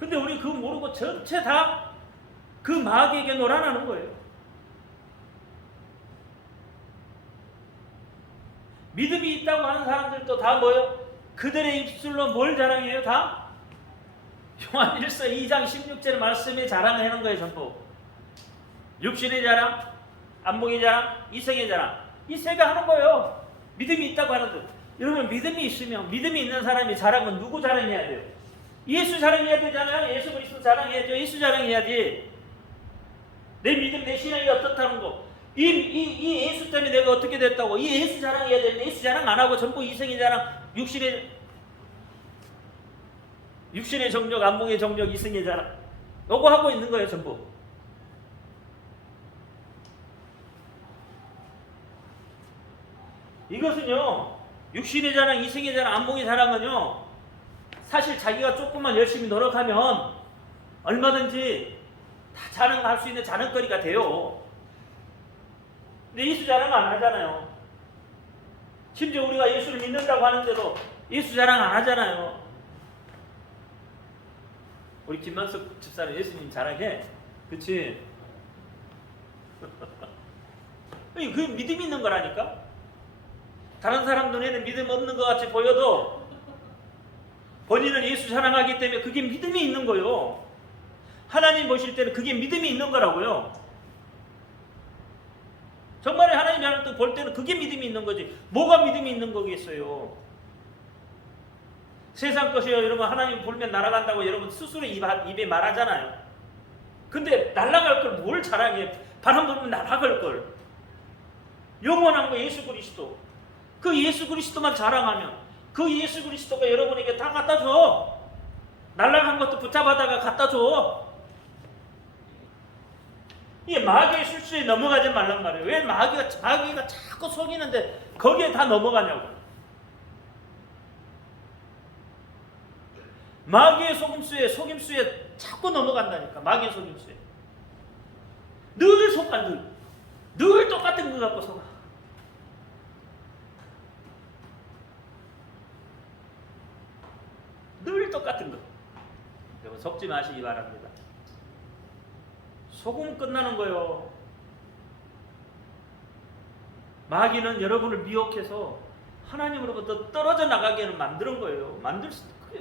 근데 우리 그거 모르고 전체 다 그 마귀에게 놀아나는 거예요. 믿음이 있다고 하는 사람들도 다 뭐예요? 그들의 입술로 뭘 자랑해요? 다? 요한 1서 2장 16절 말씀에 자랑하는 거예요. 전부. 육신의 자랑, 안목의 자랑, 이성의 자랑. 이 세 개 하는 거예요. 믿음이 있다고 하는데. 여러분 믿음이 있으면 믿음이 있는 사람이 자랑은 누구 자랑해야 돼요? 예수 자랑해야 되잖아요. 예수 그리스도 자랑해야죠. 예수 자랑해야지. 내 믿음, 내 신앙이 어떻다는 거. 이 예수 때문에 내가 어떻게 됐다고. 이 예수 자랑해야 되는데 예수 자랑 안 하고 전부 이성의 자랑, 육신의 정욕, 안목의 정욕, 이성의 자랑. 요거 하고 있는 거예요. 전부. 이것은요. 육신의 자랑, 이성의 자랑, 안목의 자랑은요. 사실 자기가 조금만 열심히 노력하면 얼마든지 다 자랑할 수 있는 자랑거리가 돼요. 근데 예수 자랑 안 하잖아요. 심지어 우리가 예수를 믿는다고 하는데도 예수 자랑 안 하잖아요. 우리 김만석 집사는 예수님 자랑해. 그치? 그 믿음이 있는 거라니까? 다른 사람 눈에는 믿음 없는 것 같이 보여도 본인은 예수 자랑하기 때문에 그게 믿음이 있는 거예요. 하나님 보실 때는 그게 믿음이 있는 거라고요. 정말에 하나님 하나님 볼 때는 그게 믿음이 있는 거지. 뭐가 믿음이 있는 거겠어요? 세상 것이요. 여러분 하나님 보면 날아간다고 여러분 스스로 입에 말하잖아요. 근데 날아갈 걸 뭘 자랑해? 바람 불면 날아갈 걸. 영원한 거 예수 그리스도. 그 예수 그리스도만 자랑하면 그 예수 그리스도가 여러분에게 다 갖다 줘. 날아간 것도 붙잡아다가 갖다 줘. 이게 마귀의 술수에 넘어가지 말란 말이에요. 왜 마귀가 자꾸 속이는데 거기에 다 넘어가냐고. 마귀의 속임수에 자꾸 넘어간다니까. 마귀의 속임수에. 늘 속아. 늘 똑같은 거 갖고 속아. 늘 똑같은 거. 여러분 속지 마시기 바랍니다. 속으면 끝나는 거예요. 마귀는 여러분을 미혹해서 하나님으로부터 떨어져 나가게는 만드는 거예요.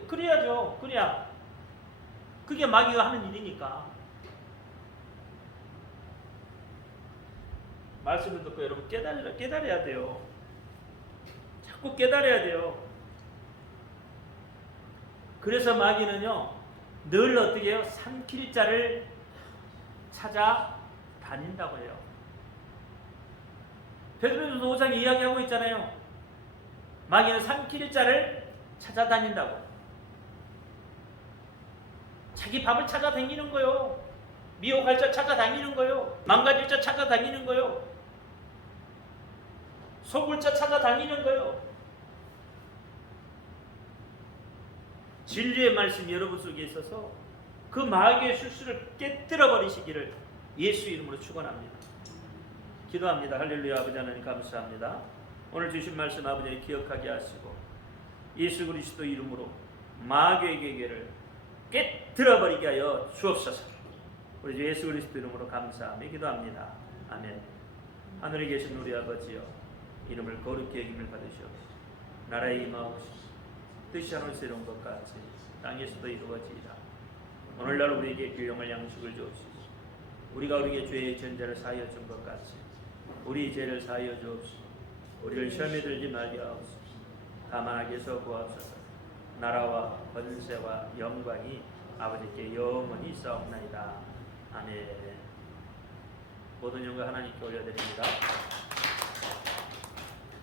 그래야죠. 그래야. 그게 마귀가 하는 일이니까. 말씀을 듣고 여러분 깨달아야 돼요. 자꾸 깨달아야 돼요. 그래서 마귀는요, 늘 어떻게 해요? 삼킬 자를 찾아다닌다고 해요. 베드로전서 5장에 이야기하고 있잖아요. 마귀는 삼킬 자를 찾아다닌다고. 자기 밥을 찾아다니는 거요. 미혹할 자 찾아다니는 거요. 망가질 자 찾아다니는 거요. 속을 자 찾아다니는 거요. 진리의 말씀이 여러분 속에 있어서 그 마귀의 술수를 깨뜨려 버리시기를 예수 이름으로 축원합니다. 기도합니다. 할렐루야. 아버지 하나님 감사합니다. 오늘 주신 말씀 아버지 기억하게 하시고 예수 그리스도 이름으로 마귀의 계계를 깨뜨려 버리게 하여 주옵소서. 우리 주 예수 그리스도 이름으로 감사하며 기도합니다. 아멘. 하늘에 계신 우리 아버지여, 이름을 거룩히 여김을 받으시옵소서. 나라의 임하옵소서. 뜻이 하늘에서 이룬 것 같이 땅에서도 이루어지이다. 오늘날 우리에게 일용할 양식을 주옵소서. 우리가 우리에게 죄의 전제를 사하여 준 것 같이 우리 죄를 사하여 주옵소서. 우리를 시험에 들지 말게 하옵소서. 다만 악에서 구하옵소서. 나라와 권세와 영광이 아버지께 영원히 있사옵나이다. 아멘. 모든 영광 하나님께 올려드립니다.